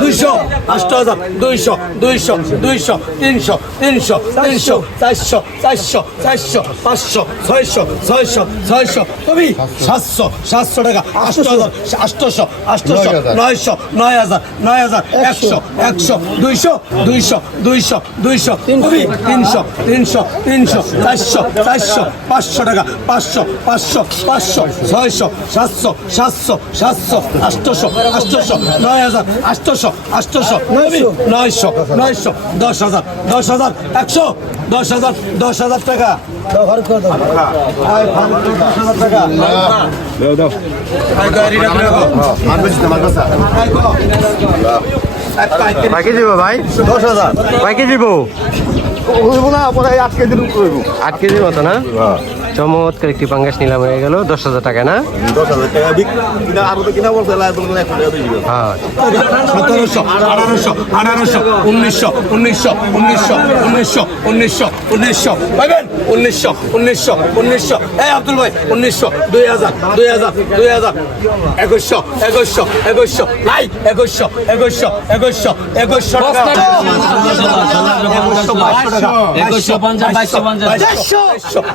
দুইশো আষ্ট হাজার দুইশো দুইশো দুইশো তিনশো তিনশো তিনশো, চারশো চারশো চারশো, পাঁচশো, ছয়শো ছয়শো ছয়শো, কবি, সাতশো সাতশো টাকা আষ্ট হাজার আষ্টশো আষ্টশো নয়শো, নয় হাজার নয় হাজার, একশো একশো, দুইশো দুইশো দুইশো দুইশো, কবি, তিনশো তিনশো তিনশো, চারশো চারশো, পাঁচশো টাকা, পাঁচশো পাঁচশো পাঁচশো, ছয়শো সাতশো সাতশো সাতশো আষ্টশো আষ্টশো নয় হাজার আষ্টশো আষ্টশো কবি নয়শো। নয়শো দশ হাজার দশ হাজার একশো দশ হাজার দশ হাজার টাকা। কয় কেজি দিব ভাই? দশ হাজার। কয় কেজি দিব। হইব না পরে আট কেজির হইব। আট কেজির মতো না? চমৎকার একটি পাঙ্গাস নিলাম হয়ে গেল দশ হাজার টাকা না? দশ হাজার টাকা। হ্যাঁ। সতেরোশো আঠারোশো আঠারোশো উনিশশো উনিশশো উনিশশো উনিশশো উনিশশো উনিশশো। উনিশশো উনিশশো উনিশশো। এই আব্দুল ভাই উনিশশো দুই হাজার দুই হাজার দুই হাজার। একুশশো একুশশো একুশশো। লাই একুশশো একুশশো একুশশো একুশশো টাকা একুশশো পঞ্চাশ, বাইশশো পঞ্চাশ। বাইশশো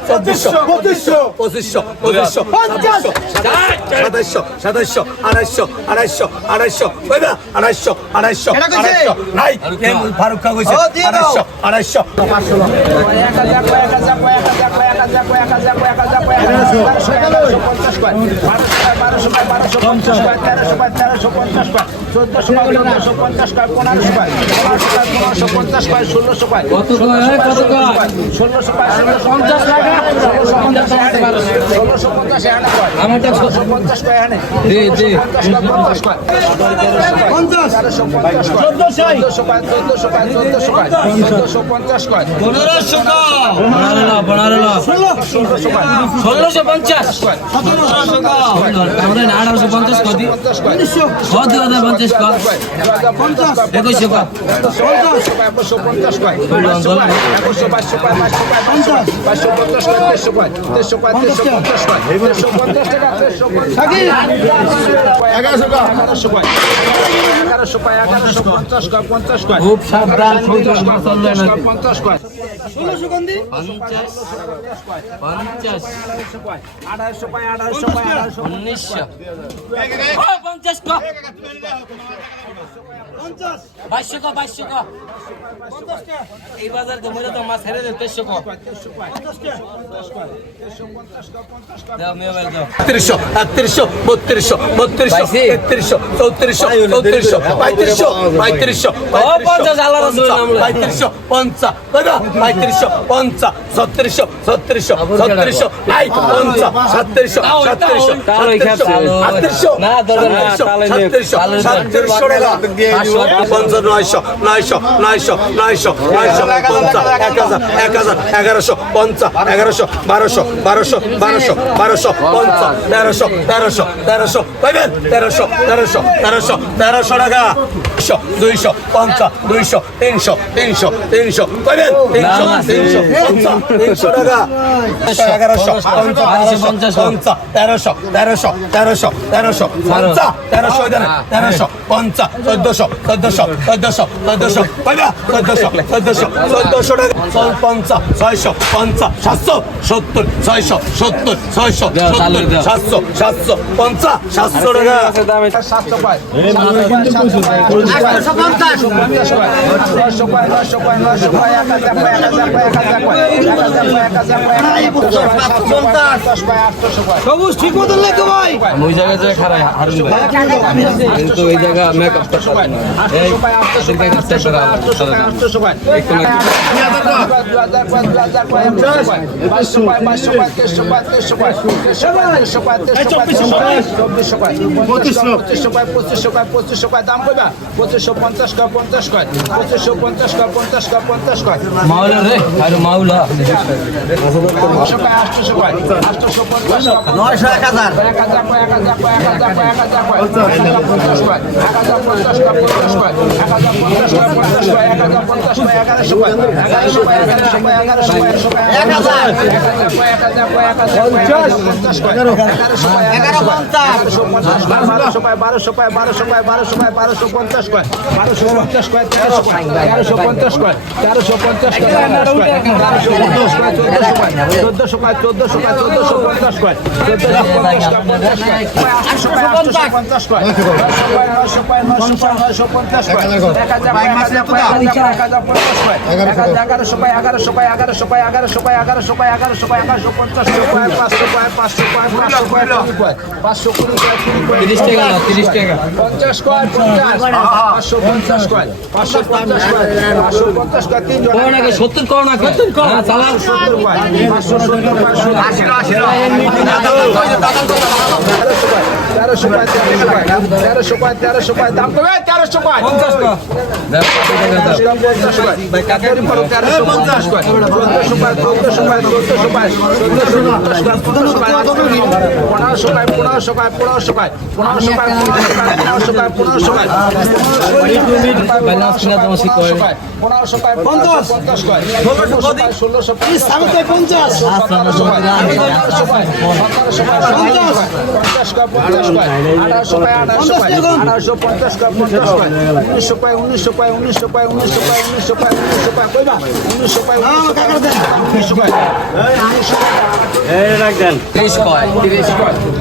চব্বিশশো পঁচিশশো পঁচিশশো পঁচিশশো পঞ্চাশশো সাতাইশশো সাতাইশশো আড়াইশো আড়াইশো আড়াইশো কইবা আড়াইশো আড়াইশো আড়াইশো নাই ফারুক কা কইছে আড়াইশো আড়াইশো কত কয় হয়, কত কয় আমার তো দে দে পনেরোশো পনেরো না পনেরো না ষোলোশো পঞ্চাশ। সতেরোশো আমরা আঠারোশো পঞ্চাশ কদি কত হাজার পঞ্চাশ কত একুশশো কত খুব সাবধান সৌত্রিশ মাস চলবে না পঞ্চাশ। পঞ্চাশ উনিশশো। ও, পঞ্চাশ ক। বাইশশো ক বাইশশো ক। এই বাজার তো মরে তো মাছ হেরে দেয় তেইশশো ক দাও একত্রিশশো বত্রিশশো বত্রিশশো। তেত্রিশশো চৌত্রিশশো চৌত্রিশশো পঁয়ত্রিশশো পঁয়ত্রিশশো পঞ্চাশ, লয়। পঁয়ত্রিশশো পঞ্চা পঁয়ত্রিশশো পঞ্চা ছত্রিশশো ছত্রিশশো ছত্রিশশো পঞ্চা সাতত্রিশশো তাও, সাতত্রিশশো সাতত্রিশশো সাতত্রিশশো টাকা পঞ্চাশ নয়শো নয়শো নয়শো নয়শো নয়শো পঞ্চা এক হাজার এক হাজার এগারোশো পঞ্চা এগারোশো বারোশো বারোশো বারোশো বারোশো পঞ্চা তেরোশো তেরোশো তেরোশো পাইবেন? তেরোশো তেরোশো তেরোশো তেরোশো টাকা। দুইশো দুইশো পঞ্চা দুইশো তিনশো তিনশো তিনশো পাইবেন? তিনশো তিনশো পঞ্চা তিনশো টাকা। এগারোশো পঞ্চা পঞ্চাশ। তেরোশো তেরোশো তেরোশো তেরোশো পঞ্চা তেরোশো তেরোশো পঞ্চা চোদ্দশো চোদ্দশো চোদ্দশো চোদ্দশো চোদ্দশো চোদ্দশো চোদ্দশো টাকা। পঞ্চা ছয়শো পঞ্চা সাতশো সত্তর ছয়শো সত্তর ছয়শো সত্তর। সাতশো সাতশো পঞ্চা সাতশো টাকা। আমি ওই জায়গায় যায় খারাই হারুন ভাই। কিন্তু ওই জায়গা মেকআপ করতে পারি না এই পাঁচশো পাঁচ পাঁচশো পাঁচ তেরোশো পাঁচ তেরোশো পাঁচ তেরোশো পাঁচ তেরোশো পাঁচ তেরোশো পাঁচ চব্বিশশো পঁচিশশো পাঁচ পঁচিশশো পাঁচ পঁচিশশো পাঁচ দাম কইবা পঁচিশশো পঞ্চাশ পঞ্চাশ কয় পঁচিশশো পঞ্চাশ কয় পঞ্চাশ কয় পঞ্চাশ কয় মাওলা রে আর মাওলা আটশো কয় পঞ্চাশ এক হাজার এক এক হাজার কয় পঞ্চাশ কয় এক হাজার পঞ্চাশ পঞ্চাশ কয় এক হাজার পঞ্চাশ কয় পঞ্চাশ কয় বারোশো পায় বারোশো পায় বারোশো পায় বারোশো পঞ্চাশ কয় বারোশো পঞ্চাশ কয় তেরোশো কয় তেরোশো পঞ্চাশ কয় তেরোশো পঞ্চাশ কয় তেরোশো পঞ্চাশ কয় চোদ্দশো কয় চোদ্দশো কয় চোদ্দশো পঞ্চাশ কয় চোদ্দশো পঞ্চাশ কয় আটশো কয় আটশো পঞ্চাশ কয় নয়শো কয় নয়শো কয় নয়শো কয় নয়শো পঞ্চাশ কয় এক হাজার কয় এক হাজার কয় এক হাজার পঞ্চাশ কয় এক হাজার এগারোশো কয় এগারোশো কয় এগারোশো কয় এগারোশো কয় এগারোশো কয় এগারোশো কয় এগারোশো পঞ্চাশ কয় পাঁচশো কয় পাঁচশো কয় পাঁচশো কয় কুড়ি কয় পাঁচশো কুড়ি কয় কুড়ি কয় তিরিশ টাকা তিরিশ টাকা। পঞ্চাশ কয় পঞ্চাশ পাঁচশো পঞ্চাশ কয় পাঁচশো পঞ্চাশ কয় পাঁচশো পঞ্চাশ কয় তিনজন করোনাকে সত্তর করোনাকে সত্তর করোনা চালাও সত্তর কয় পাঁচশো সত্তর কয় আশি আশি তেরোশো কয় তেরোশো কয় তেরোশো কয় দাম কমে তেরোশো কয় পঞ্চাশ পনেরোশো কয় পনেরোশো কয় পনেরোশো কয় পনেরোশো কয় পনেরোশো কয় পনেরোশো কয় পনেরোশো কয় পনেরোশো কয় পঞ্চাশ পঞ্চাশ কয় ষোলোশো কয় পঞ্চাশ সতেরোশো পঞ্চাশ কয় পঞ্চাশ পায় আঠারোশো পায় আঠারোশো পায় আঠারোশো পঞ্চাশ পায় উনিশশো পায় উনিশশো পায় উনিশশো পায় উনিশশো পায় উনিশশো পায় উনিশশো পায়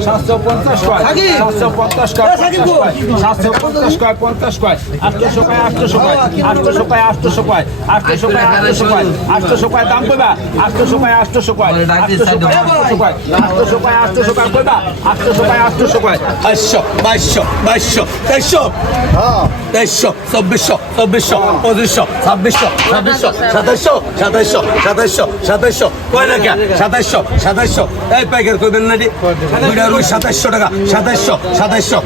সাতশো পঞ্চাশ পায় সাতশো পঞ্চাশ পায় সাতশো পঞ্চাশ পায় পঞ্চাশ পায় আটশোশো পায় আটশোশো পায় আটশোশো পায় আটশোশো পায় আটশোশো পায় আটশোশো পায় আটশোশো পায় দাম কইবা আটশোশো পায় আটশোশো পায় আটশোশো পায় আটশোশো পায় আটশোশো পায় আটশোশো পায় কইবা আটশোশো পায় আটশোশো বাইশশো বাইশশো বাইশশো, তেইশশো। তেইশশো, চব্বিশশো চব্বিশশো, পঁচিশশো, ছাব্বিশশো ছাব্বিশশো, সাতাইশশো সাতাইশশো সাতাইশশো সাতাইশশো। কয় না কে সাতাইশশো সাতাইশশো। এই প্যাকেট করবেন না দুইটা রুই সাতাইশশো টাকা। সাতাইশশো সাতাইশশো।